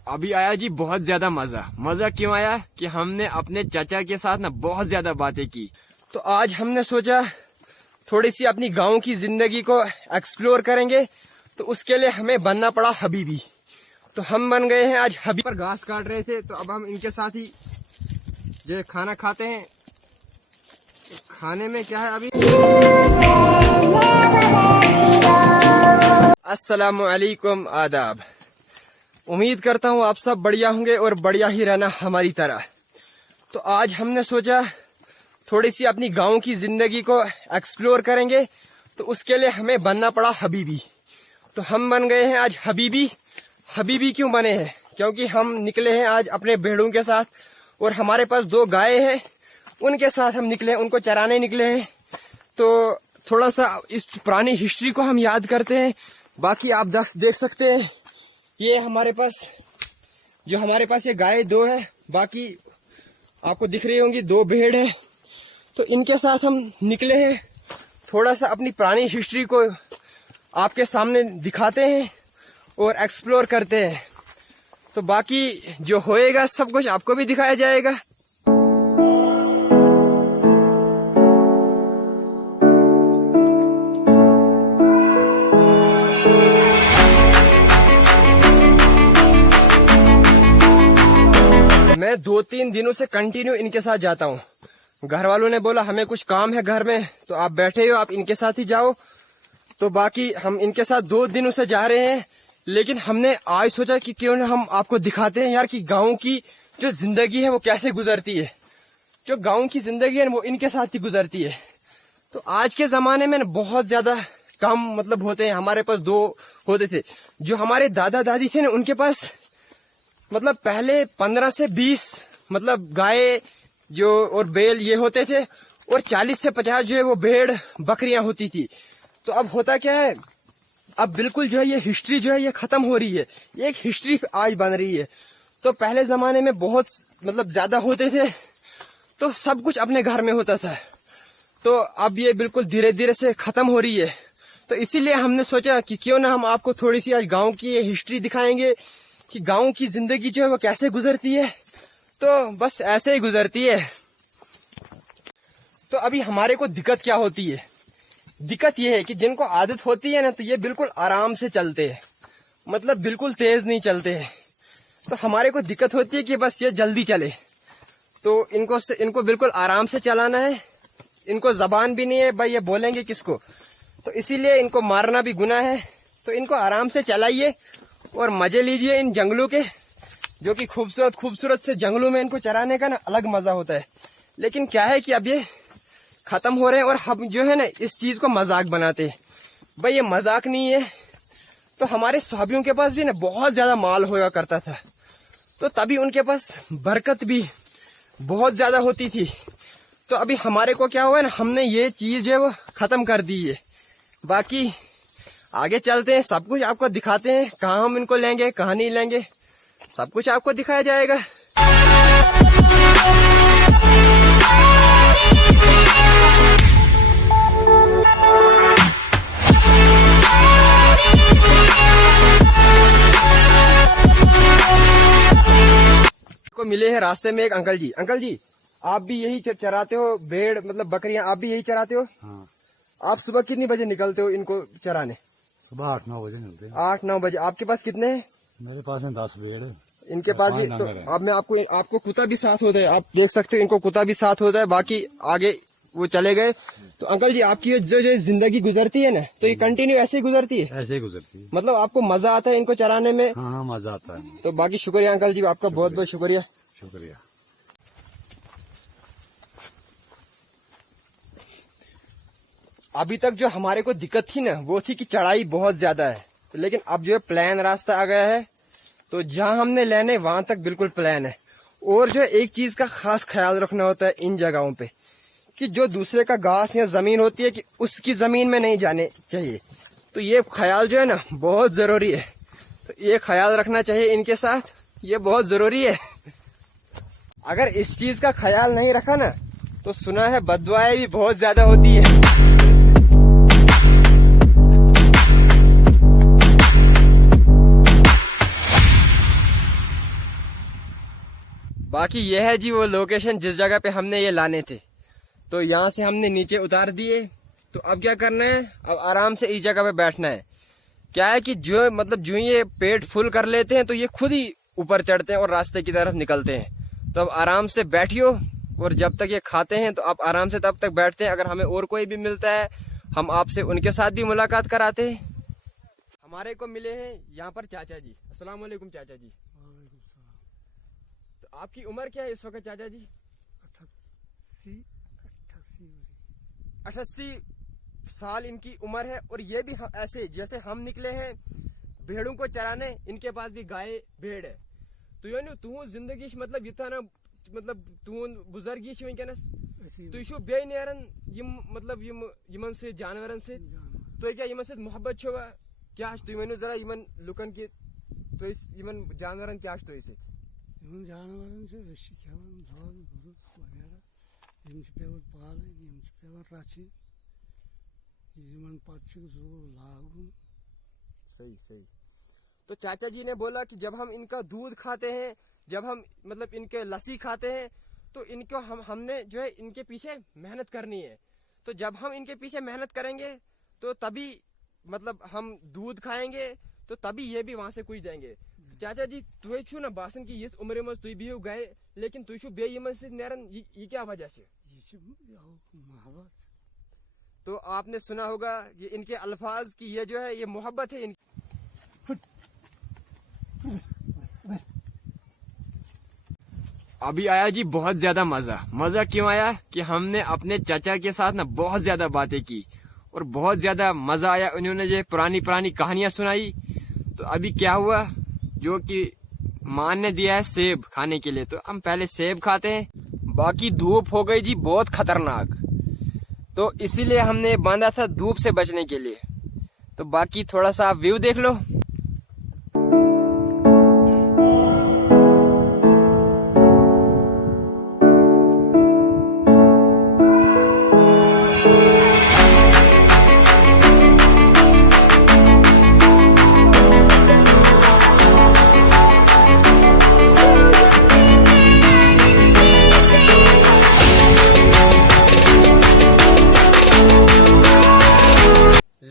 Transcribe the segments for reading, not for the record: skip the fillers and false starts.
अभी आया जी बहुत ज्यादा मजा क्यों आया कि हमने अपने चाचा के साथ ना बहुत ज्यादा बातें की। तो आज हमने सोचा थोड़ी सी अपनी गांव की जिंदगी को एक्सप्लोर करेंगे, तो उसके लिए हमें बनना पड़ा हबीबी। तो हम बन गए हैं आज हबीबी। पर घास काट रहे थे तो अब हम इनके साथ ही जो खाना खाते हैं। खाने में क्या है अभी? अस्सलामु अलैकुम, आदाब। उम्मीद करता हूँ आप सब बढ़िया होंगे और बढ़िया ही रहना हमारी तरह। तो आज हमने सोचा थोड़ी सी अपनी गांव की जिंदगी को एक्सप्लोर करेंगे, तो उसके लिए हमें बनना पड़ा हबीबी। तो हम बन गए हैं आज हबीबी। हबीबी क्यों बने हैं? क्योंकि हम निकले हैं आज अपने भेड़ों के साथ, और हमारे पास 2 गायें हैं, उनके साथ हम निकले हैं, उनको चराने निकले हैं। तो थोड़ा सा इस पुरानी हिस्ट्री को हम याद करते हैं। बाकी आप देख सकते हैं ये हमारे पास ये गाय 2 है, बाकी आपको दिख रही होंगी 2 भेड़ है। तो इनके साथ हम निकले हैं, थोड़ा सा अपनी पुरानी हिस्ट्री को आपके सामने दिखाते हैं और एक्सप्लोर करते हैं। तो बाकी जो होएगा सब कुछ आपको भी दिखाया जाएगा। मैं 2-3 दिनों से कंटिन्यू इनके साथ जाता हूँ। घर वालों ने बोला हमें कुछ काम है घर में, तो आप बैठे हो, आप इनके साथ ही जाओ। तो बाकी हम इनके साथ 2 दिनों से जा रहे हैं, लेकिन हमने आज सोचा कि क्यों ना हम आपको दिखाते हैं यार कि गांव की जो जिंदगी है वो कैसे गुजरती है। जो गांव की जिंदगी है वो इनके साथ ही गुजरती है। तो आज के जमाने में बहुत ज्यादा कम होते हैं। हमारे पास 2 होते थे। जो हमारे दादा दादी थे ना, उनके पास पहले 15 से 20 गाय जो और बैल ये होते थे, और 40 से 50 जो है वो भेड़ बकरियां होती थी। तो अब होता क्या है, अब बिल्कुल जो है ये हिस्ट्री जो है ये खत्म हो रही है। ये एक हिस्ट्री आज बन रही है। तो पहले जमाने में बहुत ज्यादा होते थे, तो सब कुछ अपने घर में होता था। तो अब ये बिल्कुल धीरे धीरे से खत्म हो रही है। तो इसीलिए हमने सोचा कि क्यों ना हम आपको थोड़ी सी आज गाँव की ये हिस्ट्री दिखाएंगे कि गाँव की जिंदगी जो है वो कैसे गुजरती है। तो बस ऐसे ही गुजरती है। तो अभी हमारे को दिक्कत क्या होती है? दिक्कत ये है कि जिनको आदत होती है ना, तो ये बिल्कुल आराम से चलते हैं, बिल्कुल तेज नहीं चलते हैं। तो हमारे को दिक्कत होती है कि बस ये जल्दी चले। तो इनको बिल्कुल आराम से चलाना है। इनको जबान भी नहीं है भाई, ये बोलेंगे किसको? तो इसीलिए इनको मारना भी गुनाह है। तो इनको आराम से चलाइए और मजे लीजिए इन जंगलों के, जो कि खूबसूरत से जंगलों में इनको चराने का ना अलग मजा होता है। लेकिन क्या है कि अब ये खत्म हो रहे हैं, और हम जो है ना इस चीज को मजाक बनाते हैं। भाई ये मजाक नहीं है। तो हमारे सहाबियों के पास भी ना बहुत ज्यादा माल होया करता था, तो तभी उनके पास बरकत भी बहुत ज्यादा होती थी। तो अभी हमारे को क्या हुआ है ना, हमने ये चीज जो है वो खत्म कर दी है। बाकी आगे चलते हैं, सब कुछ आपको दिखाते हैं, कहाँ हम इनको लेंगे कहाँ नहीं लेंगे, सब कुछ आपको दिखाया जाएगा। को मिले हैं रास्ते में एक अंकल जी। अंकल जी, आप भी यही चराते हो भेड़ बकरियां? आप भी यही चराते हो? हाँ। आप सुबह कितनी बजे निकलते हो इनको चराने? सुबह 8-9 बजे निकलते हैं। 8-9 बजे। आपके पास कितने हैं? मेरे पास है 10 भेड़। इनके पास भी। तो अब मैं आपको कुत्ता भी साथ होता है, आप देख सकते हो, इनको कुत्ता भी साथ होता है। बाकी आगे वो चले गए। तो अंकल जी, आपकी जो जिंदगी गुजरती है ना, तो ये कंटिन्यू ऐसे ही गुजरती है? ऐसे ही गुजरती है। आपको मजा आता है इनको चराने में? हाँ, मजा आता है। तो बाकी शुक्रिया अंकल जी, आपका बहुत बहुत शुक्रिया। शुक्रिया। अभी तक जो हमारे को दिक्कत थी ना, वो थी कि चढ़ाई बहुत ज्यादा है। लेकिन अब जो है प्लान रास्ता आ गया है, तो जहां हमने लेने वहां तक बिल्कुल प्लान है। और जो एक चीज का खास ख्याल रखना होता है इन जगहों पे, कि जो दूसरे का घास या जमीन होती है कि उसकी जमीन में नहीं जाने चाहिए। तो ये ख्याल जो है ना बहुत जरूरी है। तो ये ख्याल रखना चाहिए इनके साथ, ये बहुत जरूरी है। अगर इस चीज का ख्याल नहीं रखा ना, तो सुना है बददुआएं भी बहुत ज्यादा होती है। बाकी ये है जी वो लोकेशन जिस जगह पे हमने ये लाने थे। तो यहाँ से हमने नीचे उतार दिए। तो अब क्या करना है, अब आराम से इस जगह पे बैठना है। क्या है कि जो ये पेट फुल कर लेते हैं तो ये खुद ही ऊपर चढ़ते हैं और रास्ते की तरफ निकलते हैं। तो अब आराम से बैठियो और जब तक ये खाते हैं तो आप आराम से तब तक बैठते हैं। अगर हमें और कोई भी मिलता है हम आपसे उनके साथ भी मुलाकात कराते हैं। हमारे को मिले हैं यहाँ पर चाचा जी। अस्सलाम वालेकुम चाचा जी। तो आपकी उम्र क्या है इस वक्त चाचा जी? 88 साल इनकी उम्र है। और ये भी ऐसे जैसे हम निकले हैं भेड़ों को चराने, इनके पास भी गाय भेड़ है। तो यानी तू जिंदगी मतलब ये ना मतलब तू बुजुर्गी वनकस तुह बे नेरन मतलब यमन से जानवरन से तो क्या यमन से मोहब्बत छवा क्या तुम वनो जरा यमन लुकन की तो यमन जानवरन क्या तो यमन जानवरन से रशी खेवन धान गुरु वगैरह यम पेवर पाल यम पेवर राची यमन पच्चू जो लागू। सही सही। तो चाचा जी ने बोला कि जब हम इनका दूध खाते हैं, जब हम मतलब इनके लस्सी खाते हैं तो इनको हमने जो है इनके पीछे मेहनत करनी है। तो जब हम इनके पीछे मेहनत करेंगे तो तभी मतलब हम दूध खाएंगे तो तभी ये भी वहां से कुछ देंगे। चाचा जी तुहे छु ना बासन की इस उम्र में तुई भी गए लेकिन तुई छु बेईमान से नेरन ये क्या वजह से? तो आपने सुना होगा ये इनके अल्फाज की ये जो है ये मोहब्बत है इनकी। अभी आया जी बहुत ज्यादा मजा क्यों आया कि हमने अपने चाचा के साथ ना बहुत ज्यादा बातें की और बहुत ज्यादा मजा आया। उन्होंने जो पुरानी कहानियां सुनाई। तो अभी क्या हुआ जो कि मां ने दिया है सेब खाने के लिए, तो हम पहले सेब खाते हैं। बाकी धूप हो गई जी बहुत खतरनाक, तो इसीलिए हमने बांधा था धूप से बचने के लिए। तो बाकी थोड़ा सा आप व्यू देख लो।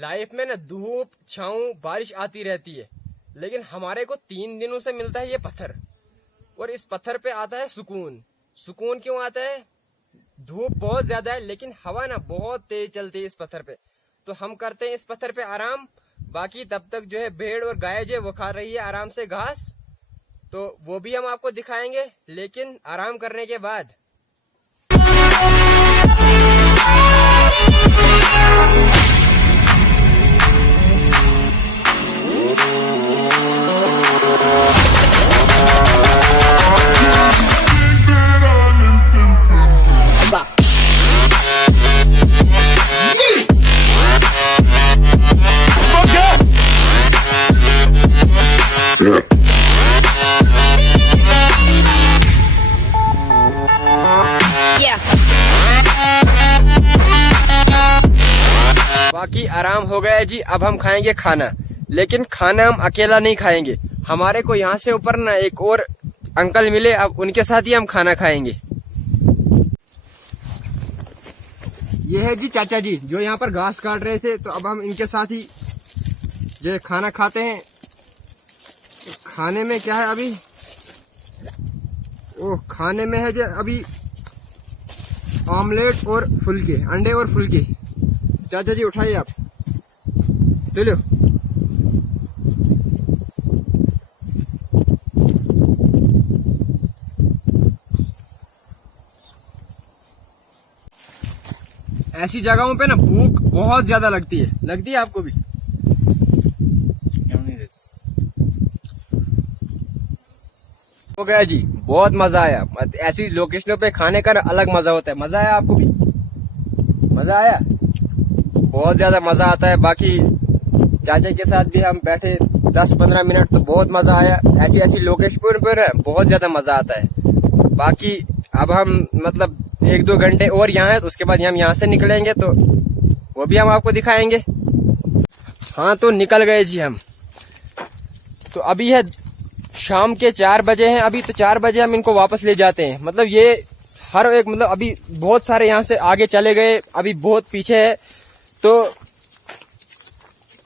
लाइफ में ना धूप छाँव बारिश आती रहती है, लेकिन हमारे को 3 दिनों से मिलता है ये पत्थर। और इस पत्थर पे आता है सुकून क्यों आता है? धूप बहुत ज्यादा है लेकिन हवा ना बहुत तेज चलती है इस पत्थर पे। तो हम करते हैं इस पत्थर पे आराम। बाकी तब तक जो है भेड़ और गाय जो है वो खा रही है आराम से घास, तो वो भी हम आपको दिखाएंगे लेकिन आराम करने के बाद। बाकी आराम हो गया जी। अब हम खाएंगे खाना, लेकिन खाना हम अकेला नहीं खाएंगे। हमारे को यहाँ से ऊपर ना एक और अंकल मिले, अब उनके साथ ही हम खाना खाएंगे। ये है जी चाचा जी जो यहाँ पर घास काट रहे थे, तो अब हम इनके साथ ही जो खाना खाते हैं। खाने में क्या है अभी? खाने में है जो अभी ऑमलेट और फुलके, अंडे और फुलके। चाचा जी उठाइए आप, ले लो। ऐसी जगहों पे ना भूख बहुत ज्यादा लगती है आपको भी? हो गया जी, बहुत मजा आया। ऐसी लोकेशनों पे खाने का अलग मजा होता है। मजा आया आपको भी? मजा आया, बहुत ज्यादा मजा आता है। बाकी चाचा के साथ भी हम बैठे 10-15 मिनट, तो बहुत मजा आया। ऐसी लोकेशन पर बहुत ज्यादा मजा आता है। बाकी अब हम मतलब 1-2 घंटे और यहाँ है, तो उसके बाद हम यहाँ से निकलेंगे, तो वो भी हम आपको दिखाएंगे। हाँ तो निकल गए जी हम। तो अभी है शाम के 4 बजे हैं अभी, तो 4 बजे हम इनको वापस ले जाते हैं। मतलब ये हर एक, मतलब अभी बहुत सारे यहाँ से आगे चले गए, अभी बहुत पीछे है। तो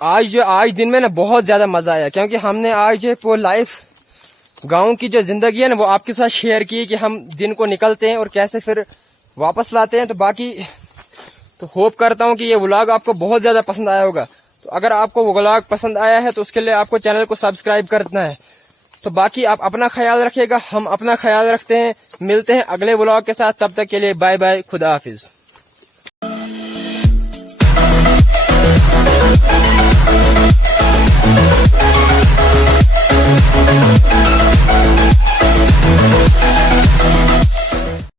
आज दिन में ना बहुत ज्यादा मजा आया, क्योंकि हमने आज जो वो लाइफ गांव की जो जिंदगी है ना वो आपके साथ शेयर की कि हम दिन को निकलते हैं और कैसे फिर वापस लाते हैं। तो बाकी तो होप करता हूँ कि ये व्लॉग आपको बहुत ज्यादा पसंद आया होगा। तो अगर आपको वो व्लॉग पसंद आया है तो उसके लिए आपको चैनल को सब्सक्राइब करना है। तो बाकी आप अपना ख्याल रखिएगा, हम अपना ख्याल रखते हैं। मिलते हैं अगले व्लॉग के साथ, तब तक के लिए बाय बाय, खुदा हाफिज।